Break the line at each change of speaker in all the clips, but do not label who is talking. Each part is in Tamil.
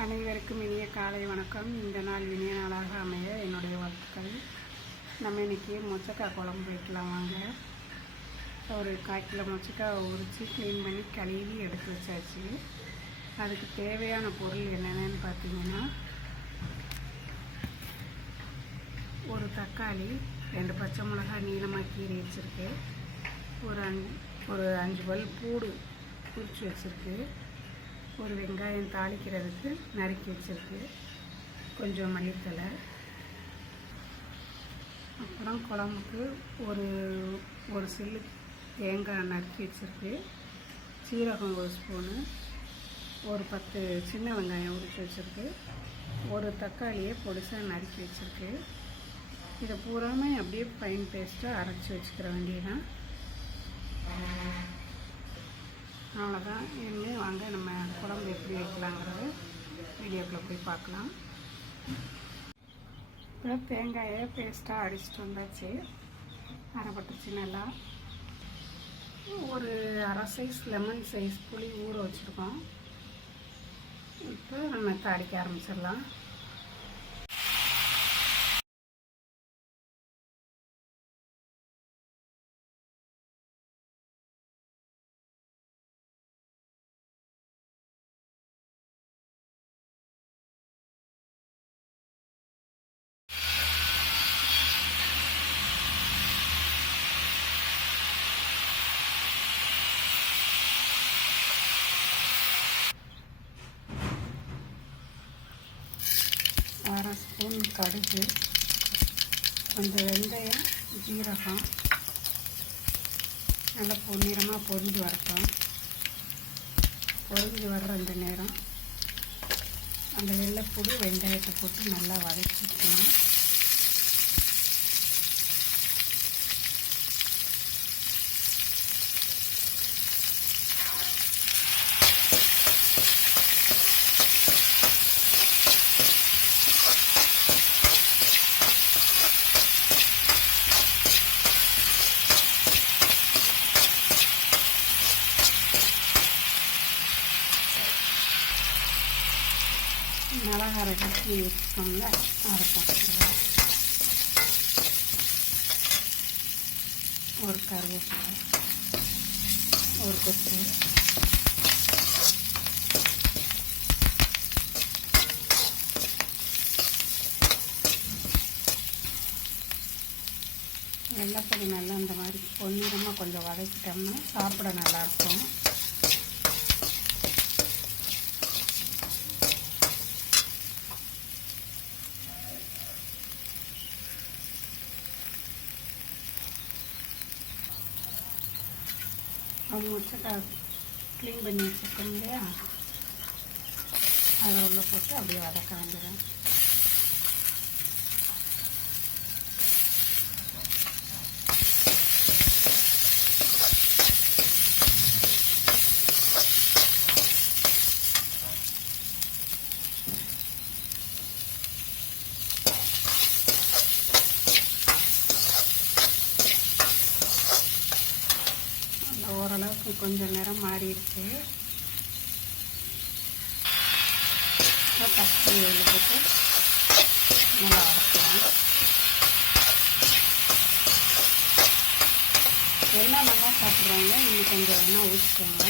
அனைவருக்கும் இனிய காலை வணக்கம். இந்த நாள் இனிய நாளாக அமைய என்னுடைய வாழ்த்துக்கள். நம்ம இன்றைக்கி மொச்சக்காய் குழம்பு வைக்கலாம் வாங்க. ஒரு கால் கிலோ மொச்சக்காய் உரித்து க்ளீன் பண்ணி கழுவி எடுத்து வச்சாச்சு. அதுக்கு தேவையான பொருள் என்னென்னு பார்த்தீங்கன்னா ஒரு தக்காளி ரெண்டு பச்சை மிளகாய் நீளமாக கீறி வச்சுருக்கு ஒரு அஞ்சு ஒரு அஞ்சு பல் பூடு குறித்து வச்சுருக்கு. ஒரு வெங்காயம் தாளிக்கிறதுக்கு நறுக்கி வச்சுருக்கு. கொஞ்சம் மல்லித்தலை அப்புறம் குழம்புக்கு ஒரு ஒரு சில்லு தேங்காய் நறுக்கி வச்சுருக்கு. சீரகம் ஒரு ஸ்பூனு. ஒரு பத்து சின்ன வெங்காயம் உரித்து வச்சுருக்கு. ஒரு தக்காளியை பொடிசாக நறுக்கி வச்சுருக்கு. இதை பூராமே அப்படியே ஃபைன் பேஸ்ட்டாக அரைச்சி வச்சுக்கிற வேண்டியதான் அவ்வளோதான் இனிமேல் வாங்க நம்ம குழம்பு எப்படி வைக்கலாங்கிறது வீடியோக்குள்ளே போய் பார்க்கலாம். இப்போ தேங்காயை பேஸ்ட்டாக அடிச்சிட்டு வந்தாச்சு. அரைப்பட்டுச்சு நல்லா ஒரு அரை சைஸ் லெமன் சைஸ் புளி ஊற வச்சுருக்கோம். இப்போ நம்ம தாளிக்க ஆரம்பிச்சிடலாம் அரை ஸ்பூன் கடுகு கொஞ்சம் வெந்தயம் ஜீரகம் நல்லா பொன்னிறமாக பொரிஞ்சு வரட்டும். பொரிஞ்சு வர்ற அந்த நேரம் அந்த வெள்ளைப்பூடு வெங்காயத்தை போட்டு நல்லா வதக்கிக்கலாம். மிளகார கட்டி வச்சுக்கோம்ல அதை போட்டுருவோம் ஒரு கருவேப்பிலை ஒரு கொத்து. வெள்ளைப்பொடி நல்லா இந்த மாதிரி பொன்னிறமாக கொஞ்சம் வதக்கிட்டோம்னா சாப்பிட நல்லாயிருக்கும். அவங்க முச்சக்காய் க்ளீன் பண்ணி வச்சுருக்கோம் இல்லையா? அதை உள்ளே போட்டு அப்படியே வதக்க வேண்டியதான் நல்லா ஓரளவுக்கு கொஞ்சம் நேரம் மாறிடுச்சு. இப்போ தக்காளி உள்ள போட்டு நல்லா அரைக்கலாம் எல்லாம் நல்லா சாப்பிட்றாங்க. இன்னும் கொஞ்சம் எண்ணெய் ஊற்றிக்கோங்க.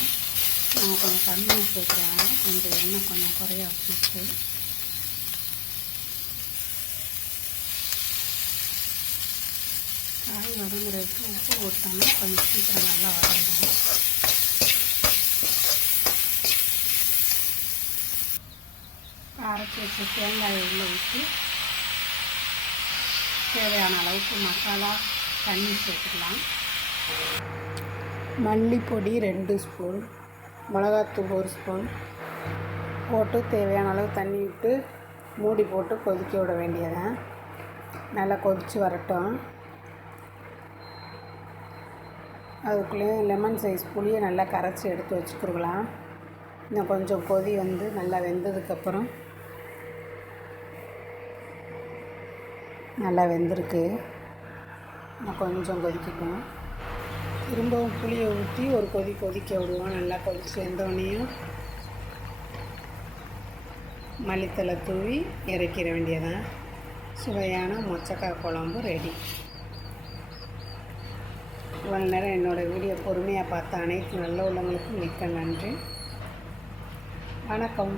நம்ம கொஞ்சம் கம்மியாக சேர்க்குறாங்க கொஞ்சம் எண்ணெய் கொஞ்சம் குறைய ஊற்றிட்டு காய் வதங்குறதுக்கு உப்பு போட்டோம்னா கொஞ்சம் சீக்கிரம் நல்லா வதங்கும் அரைச்சி வச்ச தேங்காயை உள்ள ஊற்றி தேவையான அளவுக்கு மசாலா தண்ணி சேர்த்துக்கலாம். மல்லிப்பொடி ரெண்டு ஸ்பூன் மிளகாத்தூள் ஒரு ஸ்பூன் போட்டு தேவையான அளவு தண்ணி விட்டு மூடி போட்டு கொதிக்க விட வேண்டியதான் நல்லா கொதித்து வரட்டும். அதுக்குள்ளேயே லெமன் சைஸ் புளியை நல்லா கரைச்சி எடுத்து வச்சுக்கிருக்கலாம். இன்னும் கொஞ்சம் கொதி வந்து நல்லா வெந்ததுக்கப்புறம் நல்லா வெந்திருக்கு. இன்னும் கொஞ்சம் கொதிக்கணும் திரும்பவும் புளியை ஊற்றி ஒரு கொதி கொதிக்க விடுவோம். நல்லா கொதித்து வெந்தோடனையும் மல்லித்தலை தூவி இறக்கிற வேண்டியதான் சுவையான மொச்சக்காய் குழம்பு ரெடி இவ்வளோ நேரம் என்னோடய வீடியோ பொறுமையாக பார்த்த அனைத்து நல்ல உள்ளவங்களுக்கும் மிக்க நன்றி. வணக்கம்.